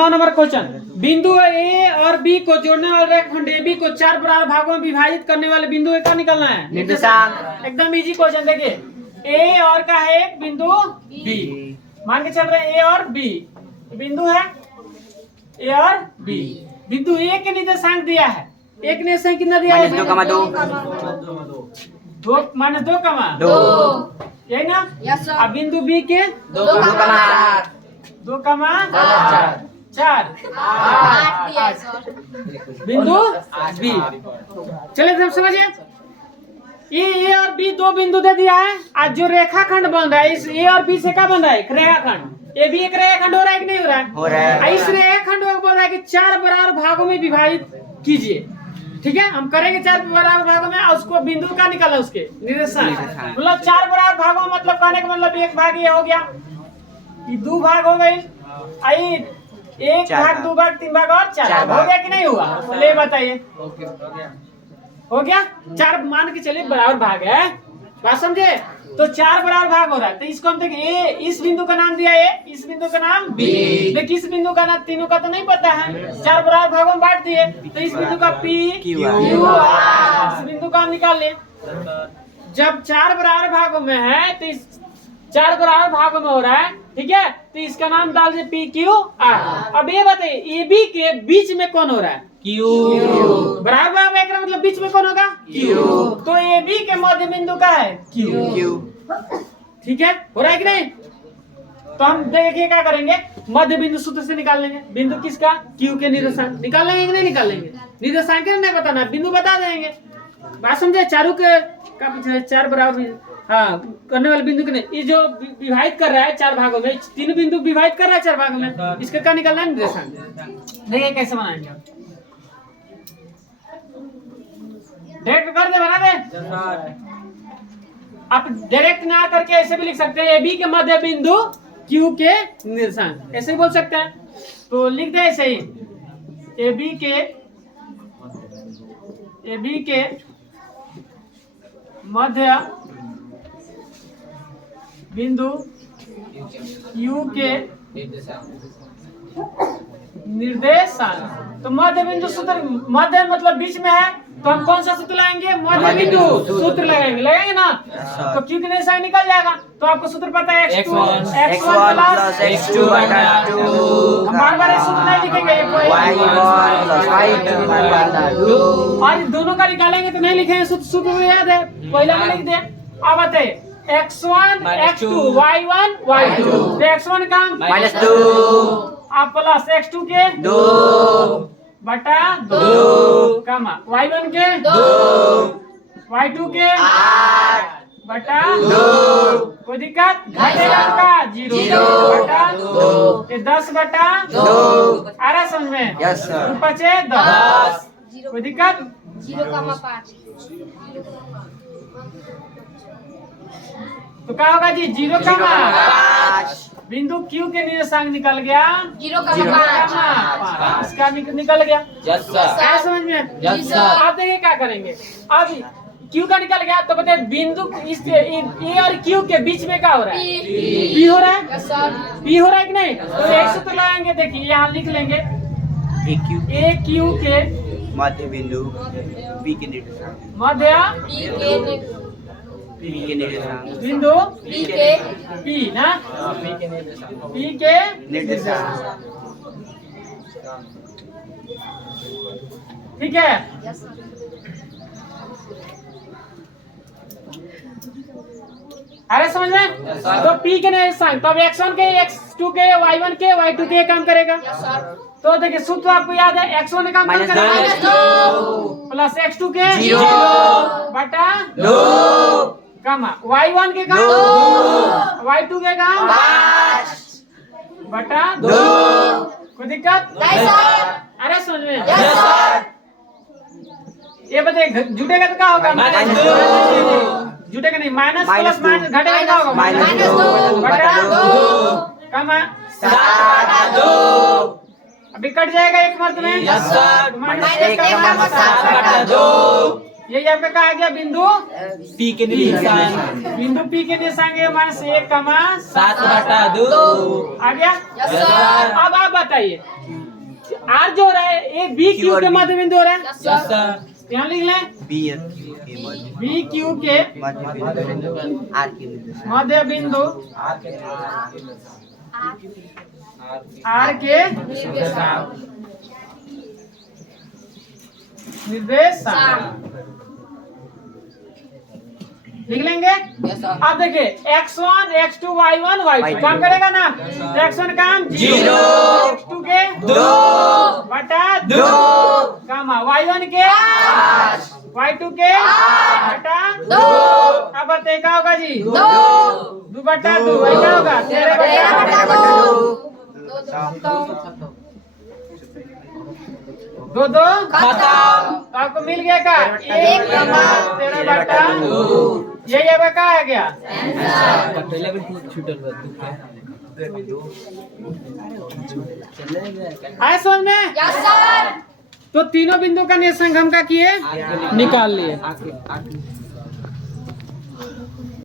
Number question, बिंदु ए और B को जोड़ने वाले रेखाखंड ए बी को चार बराबर भागों में विभाजित करने वाले बिंदु ए का निकालना है निर्देशांक। एकदम इजी क्वेश्चन। देखिए ए और का है एक बिंदु बी, मान के चल रहे हैं ए और बी बिंदु है, ए और बी बिंदु ए के निर्देशांक दिया है, एक निर्देशांक कितना दिया है? 2,2 2 माइनस 2 कमा 2 यही ना। Yes sir. अब बिंदु बी के 2,8 2 कमा 4 8 दिया है सर। बिंदु बी। चलिए सब समझिए, ए और बी दो बिंदु दे दिया है। आज जो रेखाखंड बन रहा है इस ए और बी से क्या बन रहा है? एक रेखाखंड। ए भी एक रेखाखंड हो रहा है कि नहीं हो रहा है? हो रहा है। इस रेखाखंड को बोल रहा है कि चार बराबर भागों में विभाजित कीजिए। ठीक है, हम करेंगे चार बराबर भागों में, और उसको बिंदु का निकाला उसके निर्देशांक। मतलब चार बराबर भागों में मतलब कहने का मतलब एक भाग ये हो गया, ये दो भाग हो गए, आई एक भाग, दो भाग, तीन भाग और चार भाग। हो गया कि नहीं हुआ? चलिए बताइए, हो गया? चार मान के चलिए बराबर भाग है, बात समझे? तो चार बराबर भाग हो रहा है, तो इसको हम देखिए ए, इस बिंदु का नाम दिया ए, इस बिंदु का नाम बी। देखिए इस बिंदु का नाम, तीनों का तो नहीं पता है, चार बराबर भागों में बांट दिए, तो इस बिंदु का पी क्यू आर, इस बिंदु का हम निकाल ले। जब चार बराबर भागों में है तो इस चार बराबर भागों में हो रहा है, ठीक है, तो इसका नाम डाल दे पी क्यू आर। अब ये बताइए ए बी के बीच में कौन हो रहा है? क्यू। बराबर भाग का मतलब बीच में कौन होगा? क्यू। तो ए बी के मध्य बिंदु का है क्यू। ठीक है, हो रहा है कि नहीं? तो हम देखिए क्या करेंगे, मध्य बिंदु सूत्र से निकाल लेंगे। बिंदु किसका? क्यू के निर्देशांक निकाल लेंगे कि नहीं निकाल लेंगे? निर्देशांक नहीं बताना, बिंदु बता देंगे। बात समझे? चारों के का पूछा, चार बराबर हाँ करने वाले बिंदु के नहीं, ये जो विभाजित कर रहा है चार भागों में, तीन बिंदु विभाजित कर रहा है चार भागों में, इसका क्या निकालना है? निर्देशांक। देखिए कैसे बनाएंगे, डायरेक्ट कर दे, बना दे। आप डायरेक्ट ना करके ऐसे भी लिख सकते हैं, ए बी के मध्य बिंदु क्यू के निर्देशांक, ऐसे भी बोल सकते हैं। तो लिख दे ऐसे ही, ए बी के मध्य बिंदु क्यू के निर्देशांक। तो मध्य बिंदु सूत्र, मध्य मतलब बीच में है, तो हम कौन सा सूत्र लगाएंगे? मध्य बिंदु सूत्र लगाएंगे ना। तो क्यू के निर्देशांक निकल जाएगा। तो आपको सूत्र पता है x1 प्लस x2 बटा 2। हम बार बार सूत्र नहीं लिखेंगे, आज दोनों का निकालेंगे तो नहीं लिखेंगे, सूत्र याद है, पहला में लिख दे। अब बताइए x1 x2 y1 y2, तो x1 का -2 आप प्लस x2 के 2 बटा 2 कमा y1 के 2 y2 के 8 बटा 2। कोई दिक्कत? घटेगा का 0 बटा 2, ये 10 बटा 2 आ रहा समझ में? Yes sir. 2 बचे 10। कोई दिक्कत? 0,5 तो क्या होगा जी? 0,5 बिंदु क्यू के निर्देशांक निकल गया 0,5। इसका निकल गया। Yes sir. क्या समझ में? Yes sir. आप देखिए क्या करेंगे, अब क्यू का निकल गया तो बताइए बिंदु इस ए और क्यू के बीच में क्या हो रहा है? पी हो रहा है। Yes sir. पी हो रहा है कि नहीं? तो एक सूत्र लगाएंगे, देखिए यहाँ लिख लेंगे ए क्यू के मध्य बिंदु पी के निर्देशांक, मध्य पी के निर्देशांक, बिंदु P पी ना, पी के निर्देशांक। ठीक है। अरे समझ में? तो P के निर्देशांक, तब x1 के, x2 के, y1 के, y2 के काम करेगा। तो देखिए सूत्र आपको याद है, x1 का काम करेगा -2 प्लस x2 के 0 बटा 2 कमा y1 के काम 2 y2 के काम 5 बटा 2। कोई दिक्कत? नहीं सर। अरे समझ में? Yes sir. ये बताइए जुटेगा तो क्या होगा? जुटेगा नहीं, माइनस प्लस माइनस घटेगा क्या होगा? -2 बटा 2 कमा 7/2। अभी कट जाएगा एक मर्द में। Yes sir. माइनस -1 कमा 7/2। ये आपका कहा गया बिंदु पी के निशान बिंदु P के निशान के मान से 1,7/2 आ गया। Yes, sir. अब आप बताइए R जो हो रहा है ये B Q के मध्य बिंदु हो रहा है। Yes, sir. यहाँ लिख लें B Q के मध्य बिंदु R के निर्देशांक लिख लेंगे। Yes, sir. अब देखिए x1 x2 y1 y2 काम करेगा ना। x1 काम 0 x2 के 2 बटा 2 काम y1 के 5 y2 के बटा 2 अब बताइए क्या होगा जी 2 2 बटा 2 वही क्या होगा 13 बटा 2 2 खत्म आपको मिल गया का 1 बटा 2 ये आपका क्या आ गया आए समझ में। Yes, sir. तो तीनों बिंदु का नियत हम का किए निकाल लिए।